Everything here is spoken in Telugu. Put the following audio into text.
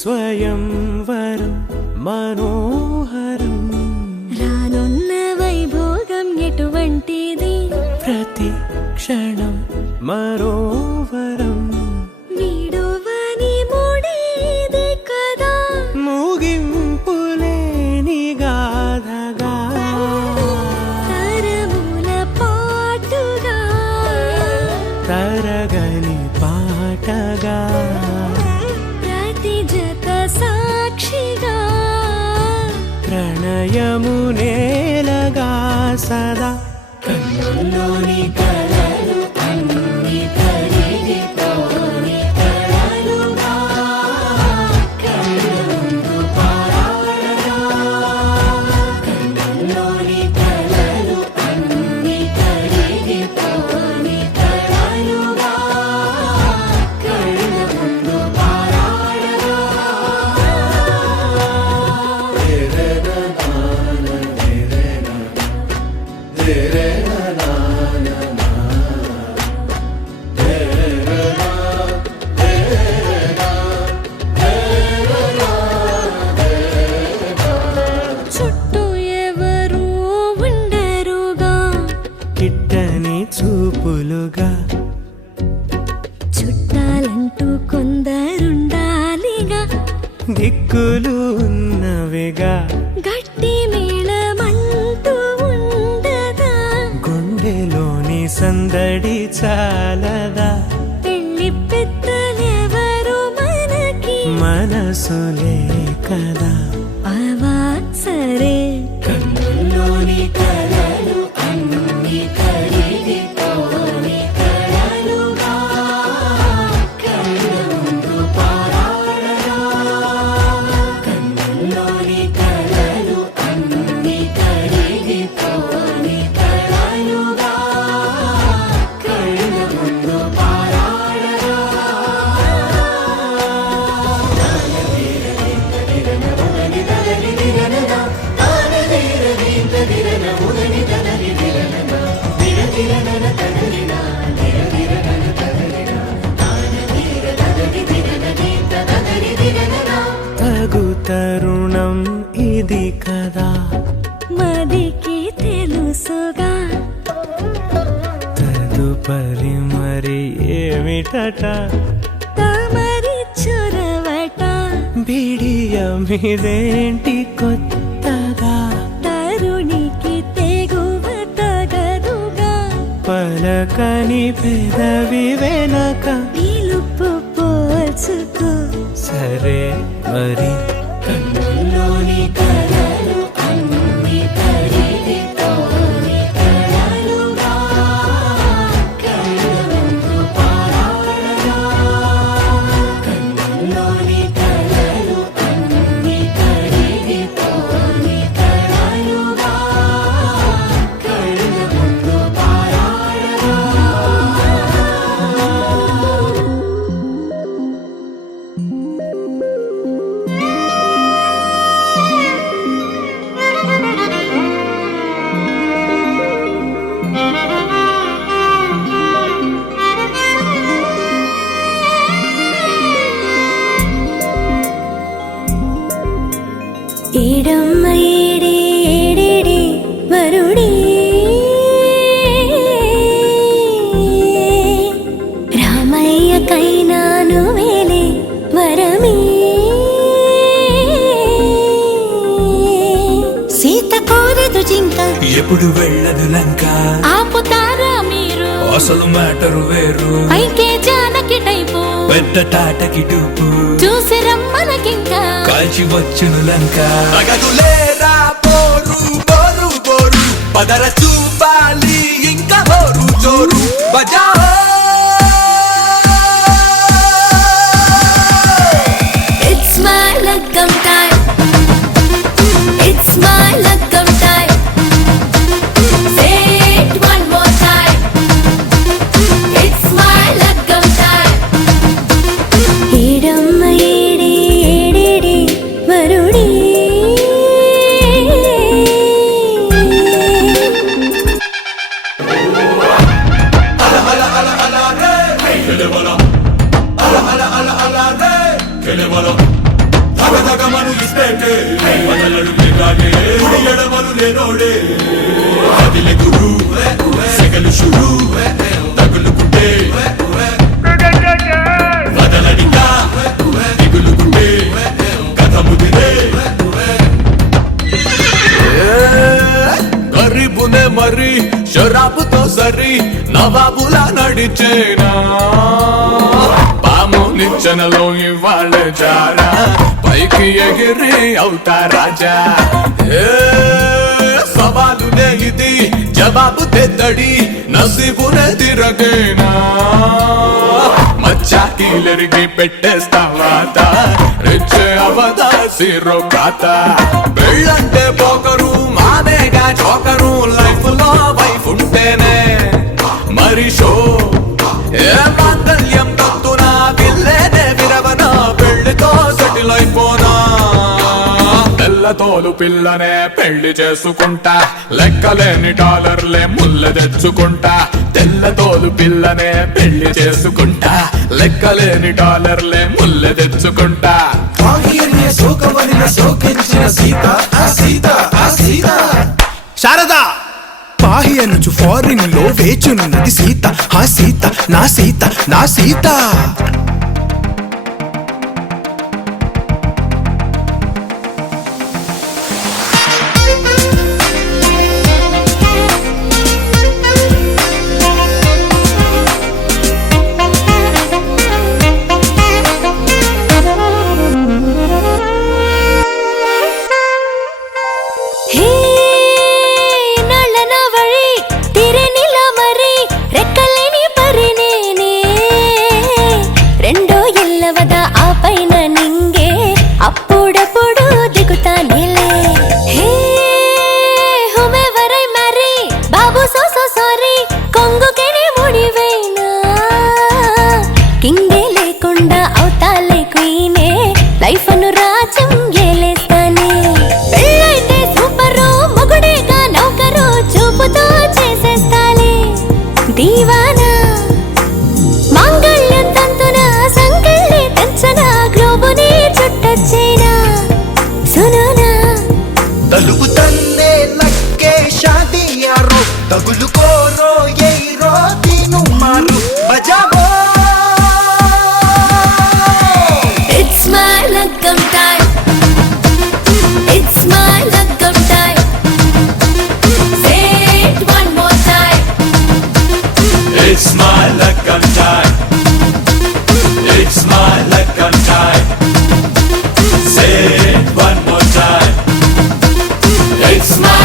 స్వయంవరం మనోహరం రానున్న వైభోగం ఎటువంటిది ప్రతి క్షణం మరోవరం వీడువని మూడేది కదా ముగింపులేని గాథగా తరముల పాటుగా తరగని పాటగా ప్రతి జత సాక్షిగా ప్రణయము నేలగా సదా కన్నుల్లోని కలలు అన్ని కరిగిపోని కలలుగా కళ్ళ ముందు పారాడగా కన్నుల్లోని కలలు అన్ని కరిగిపోని కలలుగా కళ్ళ ముందు పారాడగా చుట్టూ ఎవరు ఉండరుగా కిట్టని చూపులుగా చుట్టాలంటూ కొందరుండాలిగా దిక్కులు ఉన్నవిగా గట్టి మేళమంటూ ఉండగా గుండెలోని సందడి చాలదా పెళ్లి పెద్దలెవరు మనకి మనసులే కదా అవా సరే కన్నుల్లోని కలలు అన్ని కరిగిపోని కలలుగా కళ్ళ ముందు పారాడగా కన్నుల్లోని కలలు అన్ని కరిగిపోని కలలుగా కళ్ళ ముందు పారాడగా తగు తరుణం ఇది కదా మదికి తెలుసుగా తదుపరి మరి ఏమిటట తమరి చొరవట బిడియమిదేంటి కొత్తగా తరుణికి తెగువ తగదుగా పలకని పెదవి వెనక పిలుపు పోల్చుకో సరే మరి కన్నుల్లోని కలలు అన్ని కరిగిపోని కలలుగా కళ్ళ ముందు పారాడగా కన్నుల్లోని కలలు అన్ని కరిగిపోని కలలుగా కళ్ళ ముందు పారాడగా ఏడమ్మ ఏడే ఏడేడే వరుడే రామయ్య కైనాను వేలే వరమే సీత కోరదు జింక ఎప్పుడు వెళ్ళదు లంక ఆపుతారా మీరు అసలు మ్యాటరు వేరు పైకే జానకి టైపు పెద్ద టాటకి టూపు చూసి రమ్మనకింకా కాల్చి వచ్చును లంక అగదులేరా పోరు బోరు బోరు పదర చూపాలి ఇంకా బోరు జోరు బజా It's my లగ్గం time. It's my లగ్గం time. Say it one more time. It's my లగ్గం time. ఏడమ్మ ఏడే ఏడేడే వరుడే Kele bala ఎదురుగానే కుడి ఎడమలు లేనోడే కదిలే గురు సెగలు షురు తగులుకుంటే వదలడిగా దిగులుకుంటే కథ ముదిరే గరీబునే మరి షరాబుతో సరి నవాబులా నడిచేనా పాము నిచ్చెనలో ఇవాళ జారా పైకి ఎగిరి అవుతా రాజా సవాలునే ఇది జవాబు తెద్దడి నసీబునే తిరగేనా మచ్చాకిలరికి పెట్టేస్తావాత రిచ్చే అవదా సిరో కాత పెళ్ళంటే పోకరు మాదేగా చోకరు లైఫ్ లో వైఫ్ ఉంటేనే మరి షో ఏ మాంగళ్యం తత్తునా పిల్లేనే విరవనా పెళ్లితో సెటిల్ అయిపోనా తెల్లతోలు పిల్లనే పెళ్లి చేసుకుంటా లెక్కలేని డాలర్లే ముళ్ళ తెచ్చుకుంటా తెల్లతోలు పిల్లనే పెళ్లి చేసుకుంటా లెక్కలేని డాలర్లే ముళ్ళ తెచ్చుకుంటా శారదా పాహి అనుచు ఫారిన్ లో వేచున్నది సీత హా సీత నా సీత నా సీత ಹೇ ನಳ್ಳನ ಬಳಿ ತಿರೆನಿಲ ಮರಿ రెక్కలేని పరినేనే రెండో ఎల్లవద ఆ పైన నింగే అప్పుడప్పుడు దిగుతానేలే హే హుమెవరై మరి బాబు సో సారీ కొంగుకెనే ముడివైనా కింగే లేకుండా అవుతాలే క్వీనే లైఫ్ అను రాజ్యం ఏలేస్తానే పెళ్ళైతే సూపరు మొగుడేగా నౌకరు చూపుతో చేసేస్తాలే దీవానా మాంగళ్యం తంతున సంకల్ని తెంచన గ్లోబుని చుట్టొచ్చేనా సునునా తలుపు తన్నే లక్కే షాదీ యారో తగులుకోరో ఎయిరో తీను మారు బజావో It's my lagam time. It's my lagam time. Say it one more time. It's my luck'em time. It's my luck'em time. Say it one more time. It's my